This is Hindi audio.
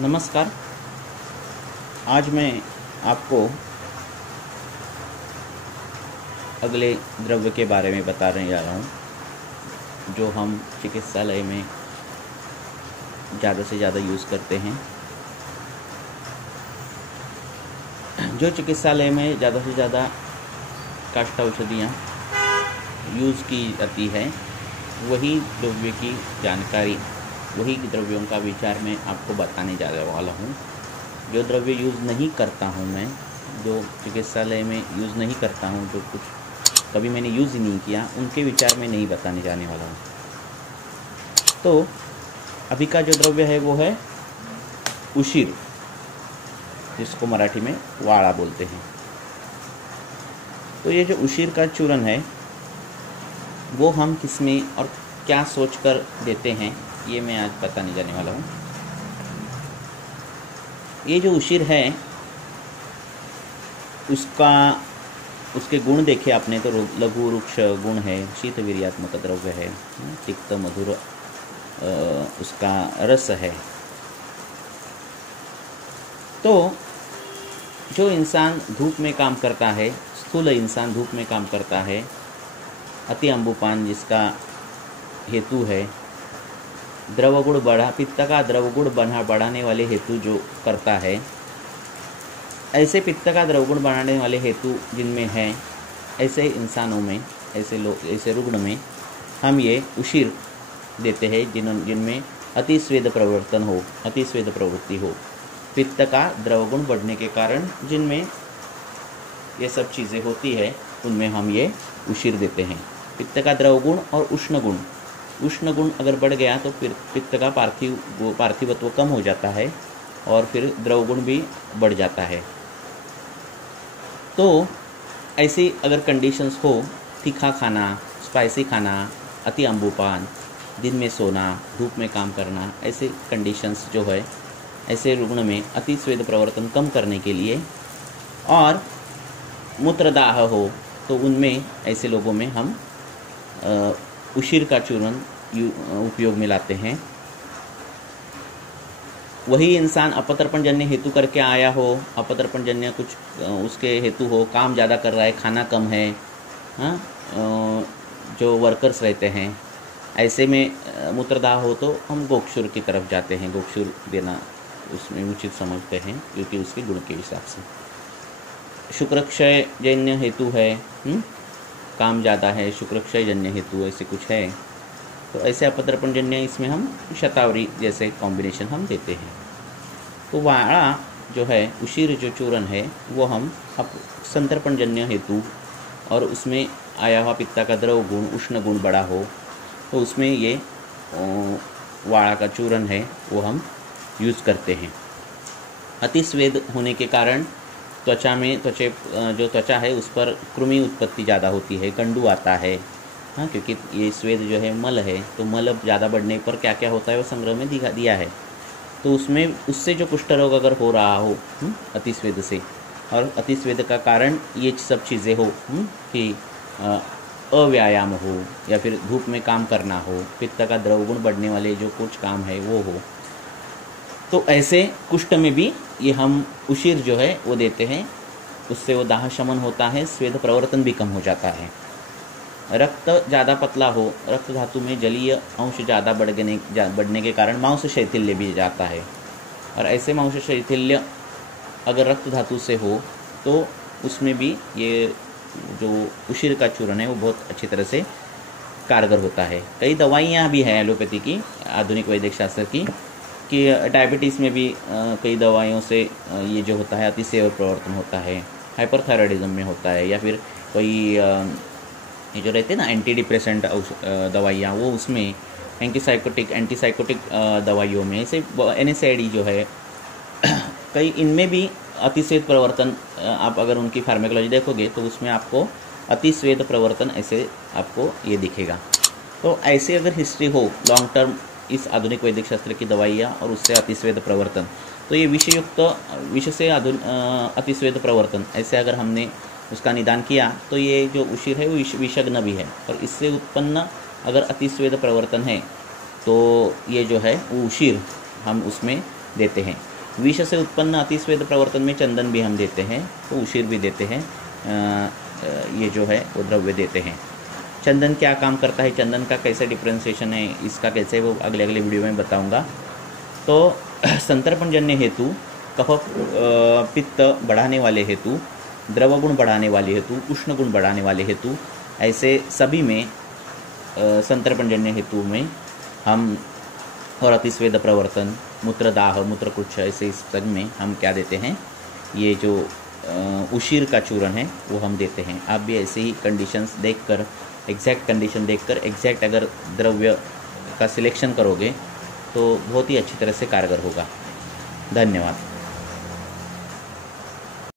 नमस्कार। आज मैं आपको अगले द्रव्य के बारे में बताने जा रहा हूँ जो हम चिकित्सालय में ज़्यादा से ज़्यादा यूज़ करते हैं। जो चिकित्सालय में ज़्यादा से ज़्यादा काष्ठ औषधियाँ यूज़ की जाती है, वही द्रव्य की जानकारी, वही द्रव्यों का विचार मैं आपको बताने जाने वाला हूँ। जो द्रव्य यूज़ नहीं करता हूँ मैं, जो चिकित्सालय में यूज़ नहीं करता हूँ, जो कुछ कभी मैंने यूज़ ही नहीं किया, उनके विचार में नहीं बताने जाने वाला हूँ। तो अभी का जो द्रव्य है वो है उशीर, जिसको मराठी में वाड़ा बोलते हैं। तो ये जो उशीर का चूर्ण है वो हम किसमें और क्या सोचकर देते हैं, ये मैं आज बताने जाने वाला हूँ। ये जो उशीर है उसके गुण देखे आपने तो लघु वृक्ष गुण है, शीत वीर्यात्मक द्रव्य है, तिक्त मधुर उसका रस है। तो जो इंसान धूप में काम करता है, स्थूल इंसान धूप में काम करता है, अति अम्बुपान जिसका हेतु है, द्रवगुण पित्त का द्रवगुण बढ़ाने वाले हेतु जो करता है, ऐसे पित्त का द्रवगुण बढ़ाने वाले हेतु जिनमें है, ऐसे इंसानों में, ऐसे रुग्ण में हम ये उशीर देते हैं जिनमें अति स्वेद प्रवर्तन हो, अति स्वेद प्रवृत्ति हो, पित्त का द्रवगुण बढ़ने के कारण जिनमें ये सब चीज़ें होती है, उनमें हम ये उशीर देते हैं। पित्त का द्रवगुण और उष्ण गुण अगर बढ़ गया तो फिर पित्त का पार्थिवत्व कम हो जाता है और फिर द्रवगुण भी बढ़ जाता है। तो ऐसी अगर कंडीशंस हो, तीखा खाना, स्पाइसी खाना, अति अम्बुपान, दिन में सोना, धूप में काम करना, ऐसे कंडीशंस जो है, ऐसे रुग्ण में अति स्वेद प्रवर्तन कम करने के लिए, और मूत्रदाह हो तो उनमें, ऐसे लोगों में हम उशीर का चूर्ण उपयोग में लाते हैं। वही इंसान अपतर्पणजन्य हेतु करके आया हो, अपतर्पणजन्य कुछ उसके हेतु हो, काम ज़्यादा कर रहा है, खाना कम है, जो वर्कर्स रहते हैं, ऐसे में मूत्रदाह हो तो हम गोक्षुर की तरफ जाते हैं। गोक्षुर देना उसमें उचित समझते हैं क्योंकि उसके गुण के हिसाब से। शुक्रक्षय जन्य हेतु है, काम ज़्यादा है, शुक्रक्षय जन्य हेतु ऐसे कुछ है, तो ऐसे अपतर्पणजन्य इसमें हम शतावरी जैसे कॉम्बिनेशन हम देते हैं। तो वाड़ा जो है, उशीर जो चूर्ण है, वो हम संतर्पणजन्य हेतु और उसमें आया हुआ पित्ता का द्रव गुण, उष्ण गुण बड़ा हो, तो उसमें ये वाड़ा का चूर्ण है वो हम यूज़ करते हैं। अति स्वेद होने के कारण त्वचा में जो त्वचा है उस पर कृमि उत्पत्ति ज़्यादा होती है, कंडू आता है, क्योंकि ये स्वेद जो है मल है, तो मल ज़्यादा बढ़ने पर क्या क्या होता है वो संग्रह में दिया है। तो उससे जो कुष्ठ रोग अगर हो रहा हो अतिस्वेद से, और अतिस्वेद का कारण ये सब चीज़ें हो कि अव्यायाम हो या फिर धूप में काम करना हो, पित्त का द्रवगुण बढ़ने वाले जो कुछ काम है वो हो, तो ऐसे कुष्ठ में भी ये हम उशीर जो है वो देते हैं। उससे वो दाह शमन होता है, स्वेद प्रवर्तन भी कम हो जाता है। रक्त ज़्यादा पतला हो, रक्त धातु में जलीय अंश ज़्यादा बढ़ने के कारण मांस शैथिल्य भी जाता है, और ऐसे मांस शैथिल्य अगर रक्त धातु से हो तो उसमें भी ये जो उशीर का चूर्ण है वो बहुत अच्छी तरह से कारगर होता है। कई दवाइयाँ भी हैं एलोपैथी की, आधुनिक वैदिक शास्त्र की, कि डायबिटीज़ में भी कई दवाइयों से ये जो होता है अतिसेव प्रवर्तन होता है, हाइपरथायराइडिज्म में होता है, या फिर कोई ये जो रहते हैं ना एंटी डिप्रेसेंट दवाइयाँ, वो उसमें एंटीसाइकोटिक दवाइयों में से NSAID जो है कई इनमें भी अतिस्वेद प्रवर्तन, आप अगर उनकी फार्मेकोलॉजी देखोगे तो उसमें आपको अतिस्वेद प्रवर्तन ऐसे आपको ये दिखेगा। तो ऐसे अगर हिस्ट्री हो लॉन्ग टर्म इस आधुनिक वैदिक शास्त्र की दवाइयाँ और उससे अतिस्वेद प्रवर्तन, तो ये विष से अतिस्वेद प्रवर्तन ऐसे अगर हमने उसका निदान किया तो ये जो उशीर है वो विषग्न भी है, और इससे उत्पन्न अगर अतिस्वेद प्रवर्तन है तो ये जो है वो उशीर हम उसमें देते हैं। विष से उत्पन्न अतिस्वेद प्रवर्तन में चंदन भी हम देते हैं, तो उशीर भी देते हैं, ये जो है वो द्रव्य देते हैं। चंदन क्या काम करता है, चंदन का कैसे डिफ्रेंसिएशन है, इसका कैसे वो अगले वीडियो में बताऊंगा। तो संतर्पणजन्य हेतु, कफ पित्त बढ़ाने वाले हेतु, द्रव गुण बढ़ाने वाले हेतु, उष्ण गुण बढ़ाने वाले हेतु, ऐसे सभी में संतर्पणजन्य हेतु में हम, और अतिस्वेद प्रवर्तन, मूत्रदाह, मूत्रकुच्छ, ऐसे इस सब में हम क्या देते हैं, ये जो उशीर का चूर्ण है वो हम देते हैं। आप भी ऐसे ही कंडीशंस देखकर, एग्जैक्ट कंडीशन देखकर, एग्जैक्ट अगर द्रव्य का सिलेक्शन करोगे तो बहुत ही अच्छी तरह से कारगर होगा। धन्यवाद।